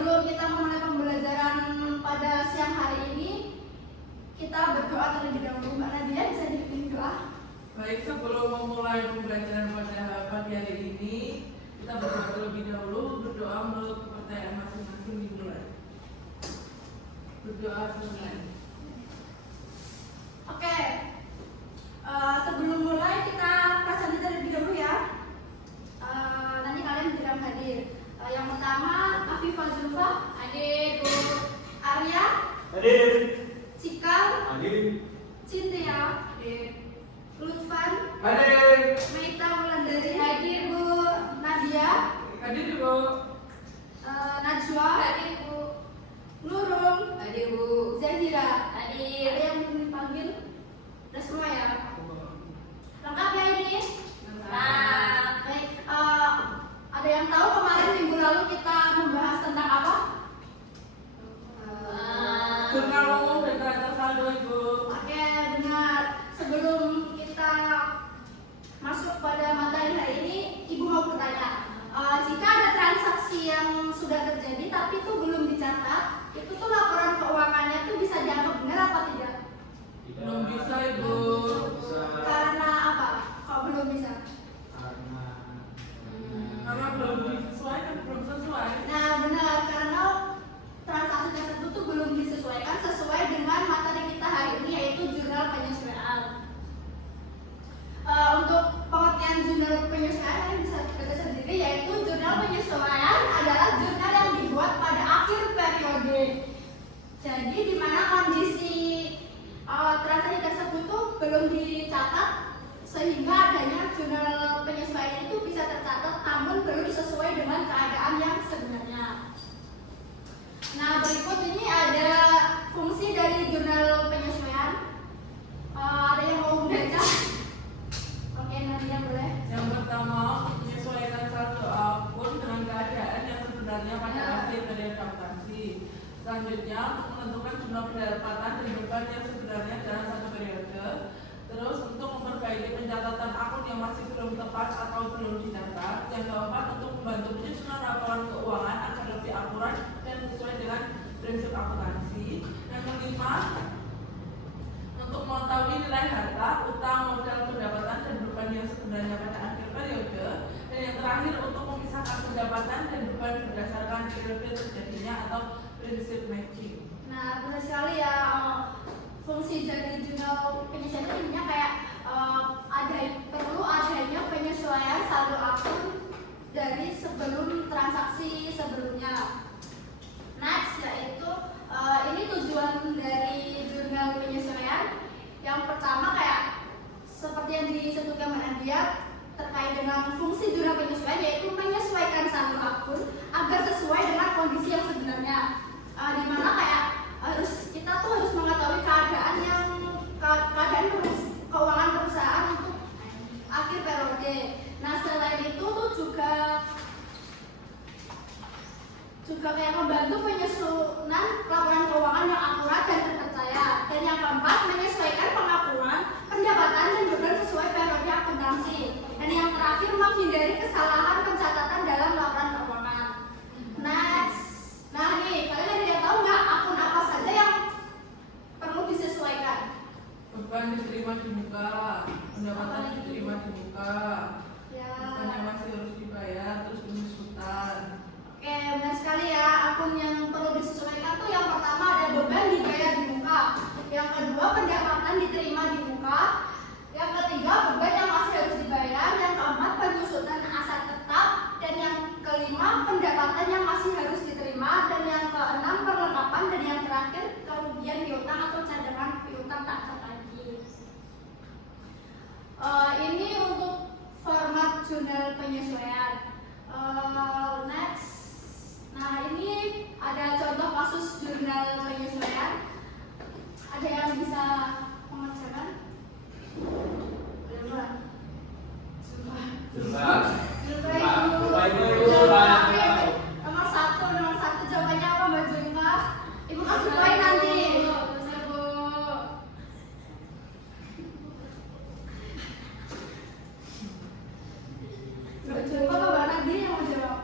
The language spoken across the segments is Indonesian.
sebelum kita memulai pembelajaran pada siang hari ini, kita berdoa terlebih dahulu. Mbak Nadia bisa dipimpin doa? Baik, sebelum memulai pembelajaran pada pagi hari ini, kita berdoa terlebih dahulu. Berdoa menurut kepercayaan masing-masing dimulai. Berdoa selesai. Oke. Sebelum mulai kita presentasi terlebih dahulu ya. Nanti kalian bilang hadir. Yang pertama Afifah Zulfa, hadir. Bu Arya, Hadir. Cikal, Hadir. Cynthia, hadir. Lutfan, Hadir. Meita Wulandari, hadir. Bu Nadia, Hadir Bu. Najwa, hadir. Bu Nurul, Hadir Bu. Zahira, Hadir. ada yang dipanggil? Udah semua ya? Lengkap ya ini? Lengkap. Baik, ada yang tahu kemarin minggu lalu kita membahas tentang apa? Jurnal umum dan neraca saldo Ibu. Oke, benar. Sebelum kita masuk pada materi hari ini, Ibu mau bertanya, jika ada transaksi yang sudah terjadi tapi itu belum dicatat, itu tuh laporan keuangannya tuh bisa dianggap benar apa tidak? Belum bisa Ibu. Karena apa? Kok belum bisa? Karena belum disesuaikan, belum sesuai. Nah, benar, karena transaksi tersebut tuh belum disesuaikan sesuai dengan materi kita hari ini, yaitu jurnal penyesuaian. Untuk pengertian jurnal penyesuaian yang bisa kita sendiri, yaitu jurnal penyesuaian adalah jurnal yang dibuat pada akhir periode. Jadi di mana kondisi transaksi tersebut tuh belum dicatat, sehingga adanya jurnal penyesuaian itu bisa tercatat namun belum sesuai dengan keadaan yang sebenarnya. Nah, berikut ini ada fungsi dari jurnal penyesuaian. Ada yang mau membaca? Oke, Nadia boleh. Yang pertama, menyesuaikan saldo akun dengan keadaan yang sebenarnya pada akhir periode akuntansi. Selanjutnya, untuk menentukan jumlah pendapatan dan beban yang sebenarnya dalam satu periode. Terus, untuk memperbaiki pencatatan akun yang masih belum tepat atau belum dicatat. Yang keempat, untuk membantu penyusunan laporan keuangan agar lebih akurat dan sesuai dengan prinsip akuntansi. Yang kelima, untuk mengetahui nilai harta, utang, modal, pendapatan, dan beban yang sebenarnya pada akhir periode. Dan yang terakhir, untuk memisahkan pendapatan dan beban berdasarkan periode terjadinya atau prinsip matching. Nah, benar sekali ya. Fungsi dari jurnal penyesuaian itu intinya kayak perlu adanya penyesuaian saldo akun dari sebelum transaksi sebelumnya. Next, yaitu ini tujuan dari jurnal penyesuaian. Yang pertama kayak seperti yang disebutkan Mbak Nadia terkait dengan fungsi jurnal penyesuaian, yaitu menyesuaikan saldo akun agar sesuai dengan kondisi yang sebenarnya. Di mana kayak kita tuh harus mengetahui keadaan keuangan perusahaan untuk akhir periode. Nah, selain itu tuh juga kayak membantu penyusunan laporan keuangan yang akurat dan terpercaya. Dan yang keempat, menyesuaikan pengakuan pendapatan dan beban sesuai periode akuntansi. Dan yang terakhir, menghindari kesalahan pencatatan dalam laporan keuangan. Next. Nah, nih, kalian ada yang tahu nggak akun apa saja yang perlu disesuaikan? Beban diterima di muka, pendapatan diterima di muka, Ya. beban yang masih harus dibayar, terus penyusutan. Oke, benar sekali ya. Akun yang perlu disesuaikan tuh yang pertama ada beban dibayar di muka, yang kedua pendapatan diterima di muka, yang ketiga beban yang masih harus dibayar, yang keempat penyusutan aset tetap, dan yang kelima pendapatan yang masih harus diterima, dan yang keenam perlengkapan, dan yang terakhir kerugian piutang atau cadangan piutang tak tertagih. Ini untuk format jurnal penyesuaian. Next. Nah, ini ada contoh kasus jurnal penyesuaian. Ada yang bisa mengerjakan? Nomor satu jawabannya apa, Mbak Zulfa? Ibu kasih poin nanti. Mbak Zulfa apa Mbak Nadia yang mau jawab?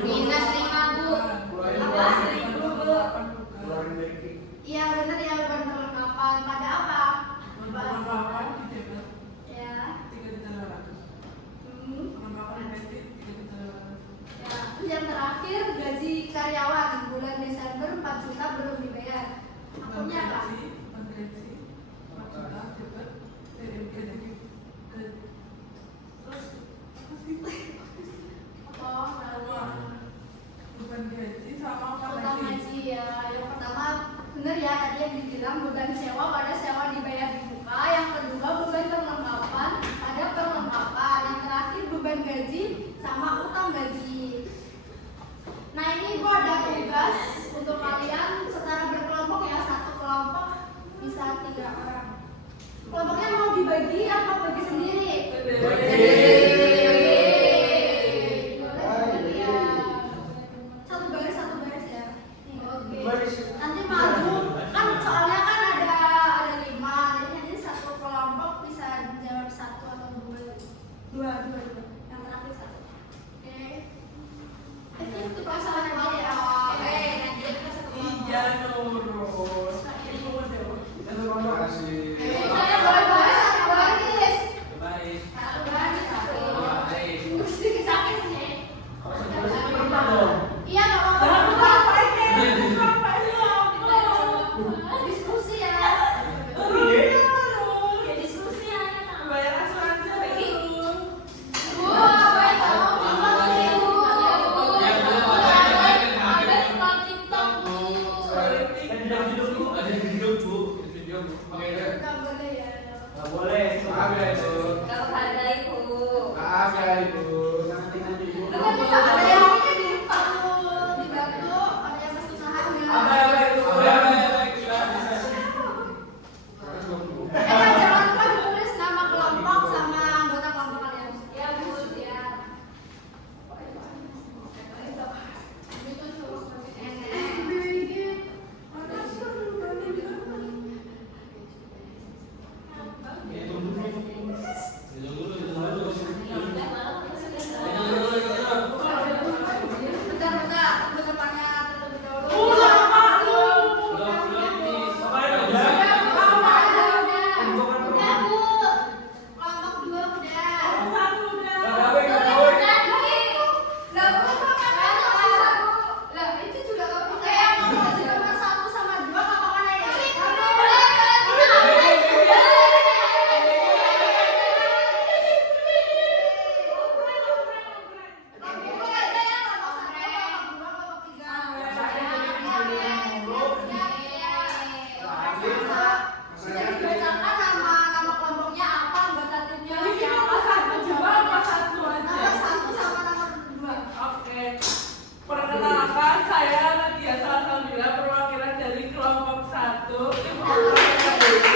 Minus 5, Bu. Apa? 1000, Bu. Keluarin dari Ki. Iya benar ya, beban perlengkapan. Pada apa? Perlengkapan di debit Ya. 3.200. Hmm. Perlengkapan kredit 3.200. Ya. Terus yang terakhir gaji karyawan bulan Desember 4 juta belum dibayar. Akunnya apa? Gaji 4 juta debit TMK jadi terus apa sih? Apa? Bukan gaji sama Utang gaji ya. Yang pertama benar ya tadi yang dibilang beban sewa pada sewa dibayar di muka. Yang kedua beban perlengkapan ada perlengkapan. Yang terakhir beban gaji sama utang gaji. Nah ini gua ada tugas untuk kalian secara berkelompok ya, satu kelompok bisa 3 orang. Kelompoknya mau dibagi apa bagi sendiri? Satu baris ya. Oke. Nanti maju kan soalnya kan ada 5. Jadi nanti satu kelompok bisa jawab 1 atau 2. Yang terakhir 1. Oke. Itu pasangan aja ya. Oke. Nanti kita satu kelompok. Iya Nurul. Terima kasih. Saya boleh satu baris. Baik. Satu baris. Baik. Mesti sakit sih. Dong. Iya nggak apa-apa. Jangan lupa Diskusi ya. Ya diskusi aja Kak. bayar asuransi dulu. Apa itu? Abis buka TikTok, Bu. Ada video Bu. Video Bu. Nggak boleh ya. Nggak boleh. Maaf ya Ibu. Kalau hargai, Bu. Maaf ya Ibu. Nanti Bu. Kan kita ada yang ini perlu dibantu, ada yang kesusahannya. Jangan lupa ditulis nama kelompok sama anggota kelompok kalian. Ya Bu, ya. Itu suruh bentar, tunggu depannya terlebih dahulu. Udah Bu, kelompok 2 udah. Lah itu juga nggak bisa ya, kalau nomor 1 sama 2 nggak apa-apa ya. Kelompok aja ya, kelompok 1, kelompok 2, kelompok 3. Bisa dibacakan nama kelompoknya apa, anggota timnya siapa, Satu coba apa satu nomor aja? 1 sama nomor 2. Oke. Perkenalkan saya Nadia Salsabila, perwakilan dari kelompok 1 tim olahraga BD.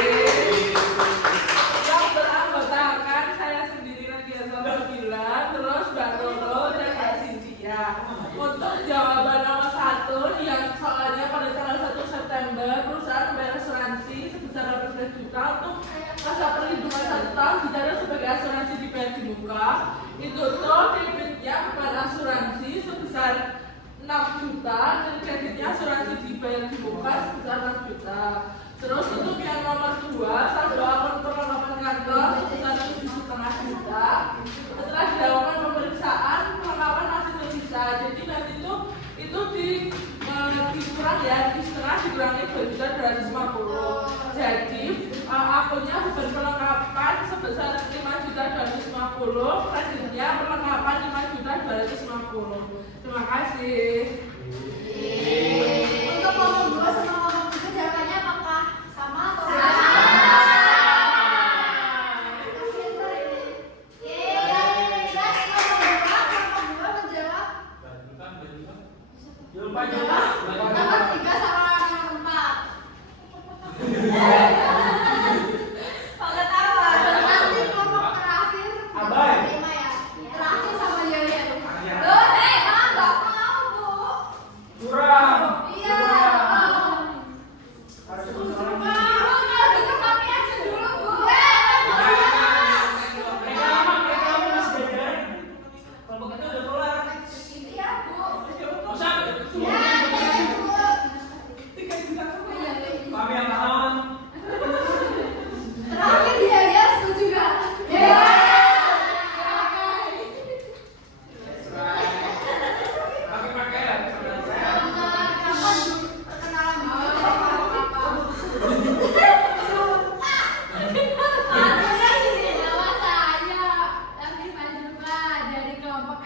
Yang beranggotakan saya sendiri Nadia Salsabila, terus Mbak Nurul dan Mbak Cynthia. Untuk jawaban nomor 1 yang soalnya pada tanggal 1 September perusahaan membayar asuransi sebesar 18 juta untuk masa perlindungan 1 tahun dicatat sebagai asuransi dibayar di muka. Itu tuh debitnya beban asuransi sebesar 6 juta dan kreditnya asuransi dibayar di muka sebesar 6 juta. Terus untuk yang nomor 2 saldo akun perlengkapan kantor sebesar 7,5 juta. Setelah dilakukan pemeriksaan perlengkapan masih tersisa. Jadi nanti itu dikurang ya, di setengah dikurangi 2.250. Jadi akunnya beban perlengkapan sebesar 5.250, kreditnya perlengkapan 5.250. Terima kasih. Untuk kelompok 2 sama kelompok 3 jawabannya apakah sama atau beda? Pintar ini. Kelompok 2 menjawab nomor 3 sama nomor 4. Kok ketawa? Nanti kelompok terakhir Abai. 5 ya. Terakhir sama Yaya. Loh, nggak mau, Bu.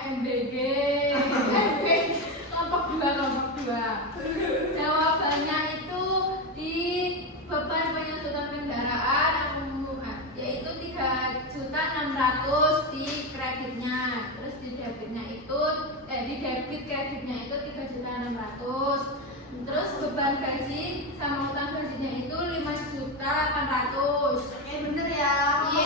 MBG. Kelompok 2. Jawabannya itu di beban penyusutan kendaraan yaitu 3.600.000 di kreditnya. Terus di debitnya itu di debit kreditnya itu 3.600.000. Terus beban gaji sama utang gajinya itu 5.800.000. Oke, bener ya. Iya.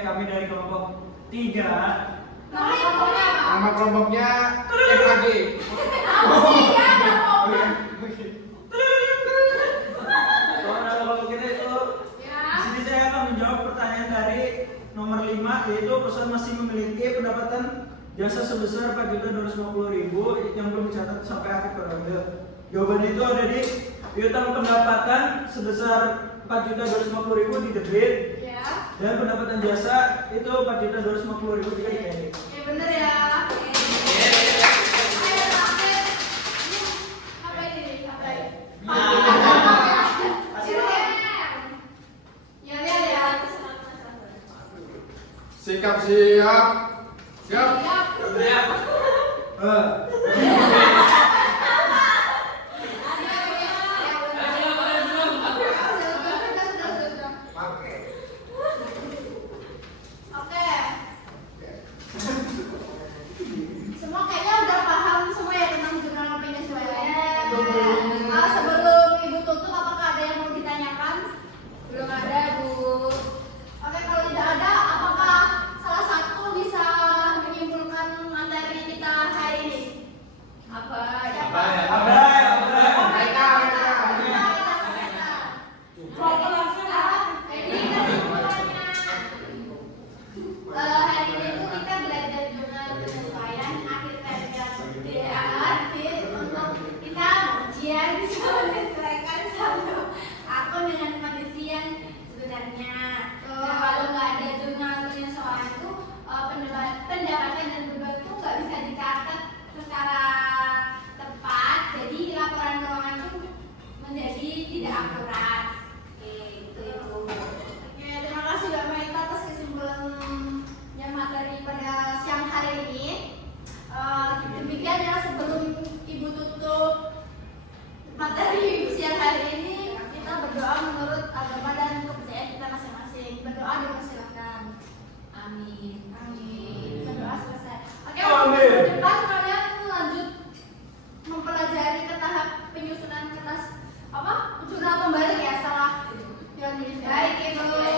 Kami dari kelompok 3. Nama kelompoknya MAG. Nama kelompok kita itu di sini saya akan menjawab pertanyaan dari nomor 5, yaitu perusahaan masih memiliki pendapatan jasa sebesar 4.250.000 yang belum dicatat sampai akhir periode. Jawabannya itu ada di piutang pendapatan sebesar 4.250.000 di debit. Dan pendapatan jasa itu 4.250.000 juga di kredit. Ya bener ya. Apa ini? Ya lihat ya. Sikap siap. Siap. Semua kayaknya udah paham semua ya tentang jurnal penyesuaian. Sebelum Ibu tutup, apakah ada yang mau ditanyakan? Belum ada, Bu. Oke, kalau tidak ada, apakah salah satu bisa menyimpulkan materi kita hari ini? Apa? Hari ini tuh kita belajar jurnal penyesuaian akhir periode untuk kita ujian bisa menyesuaikan saldo akun dengan kondisi yang sebenarnya. Kalau nggak ada jurnal penyesuaian tuh pendapatan dan beban tuh nggak bisa dicatat secara tepat, jadi laporan keuangan tuh menjadi tidak akurat. Itu. Oke, terima kasih Mbak Maita atas kesimpulannya materi pada siang hari ini. Demikian ya, sebelum Ibu tutup materi siang hari ini, kita berdoa menurut agama dan kepercayaan kita masing-masing. Berdoa dipersilakan. Amin. Berdoa selesai. Oke, minggu depan kalian lanjut mempelajari ke tahap penyusunan kertas jurnal pembalik ya setelah. Baik, Ibu.